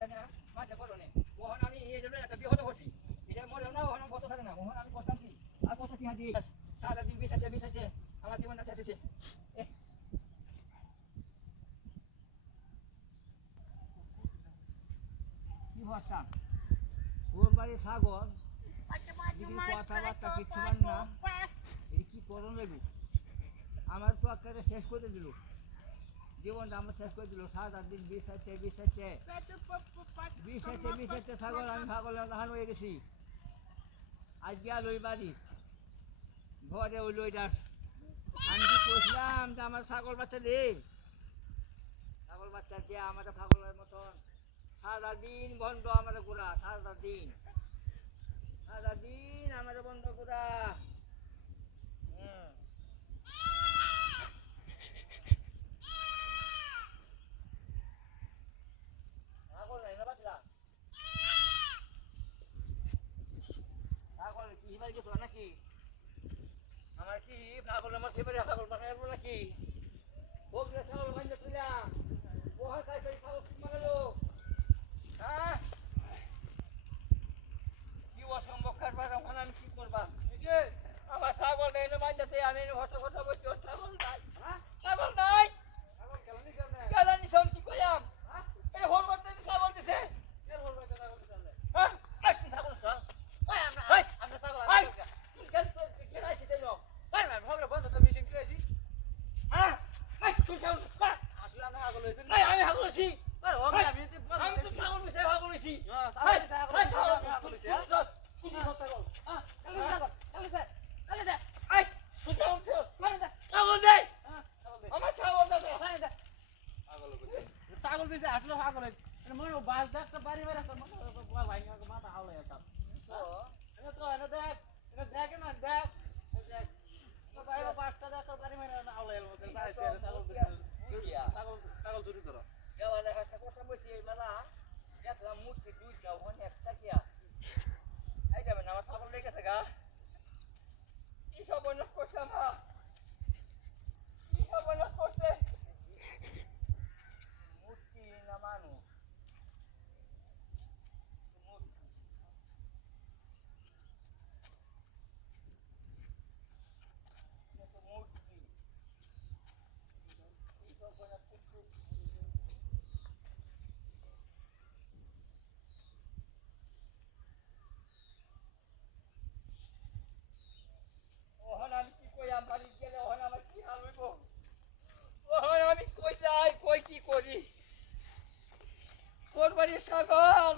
মাঝে বলো নে ওহন আমি এই জন্য একটা বিহত হচ্ছি এটা মরে না ওহন কত থাকে না ওহন আমি করতাম কি আর কত কি হাজি সারা দিন বিছাইছে আমার জীবনটা শেষ হয়েছে কি হচ্ছা ওর বাড়ি সাগর কথাবার্তা কিচ্ছু মান না এই কি করণ লাগবে আমার তো একটা শেষ করে দিল জীবনটা আমার শেষ করে দিল 7-8 দিন বিছাইছে ছাগল আমি ছাগলের লাহান হয়ে গেছি আজকে আর ওই বাড়ি ঘরে ওই লইটার আমি কি করছিলাম যে আমার ছাগল বাচ্চা দে ছাগল বাচ্চা দিয়ে আমার ছাগলের মতন সারাদিন বন্ধ আমার গোড়া সারাদিন আমার বন্ধ গোড়া নাকি আমার কি পাগল আমার ফেভারে পাগল বানাবো নাকি বগলে ছাগল বান্ধে তুইলা ওহার কাছে ছাগল মারালো হ্যাঁ কি অসম্ভব কারবার ওখানে আমি কি করবা আমার ছাগল নেই না বাঁচাতে আমি কথা বলছি ওর ছাগল নাই ছাগল নাই গেলানি সব কি করলাম এই হোল করতে ছাগল দিছে ছাগল বেঁচে আসলো ছাগল মনে বাস দেখতে পারি মাথা হাওলা যেতাম দেখ না দেখ বাইরে বাসটা দেখতে পারি হাওলা ছাগল চুরি করো কথা বলছি এইবেলা দেখলাম মূর্তি দুইটা ওখানে একটা কিয়া এই যাবেন আমার ছাগল লেগেছে গা কি সব বন্যাস করছে আমার কি সব বন্যাস করছে মূর্তি না মানুষ আমি কই যাই কই কি করি তোর বাড়ির ছাগল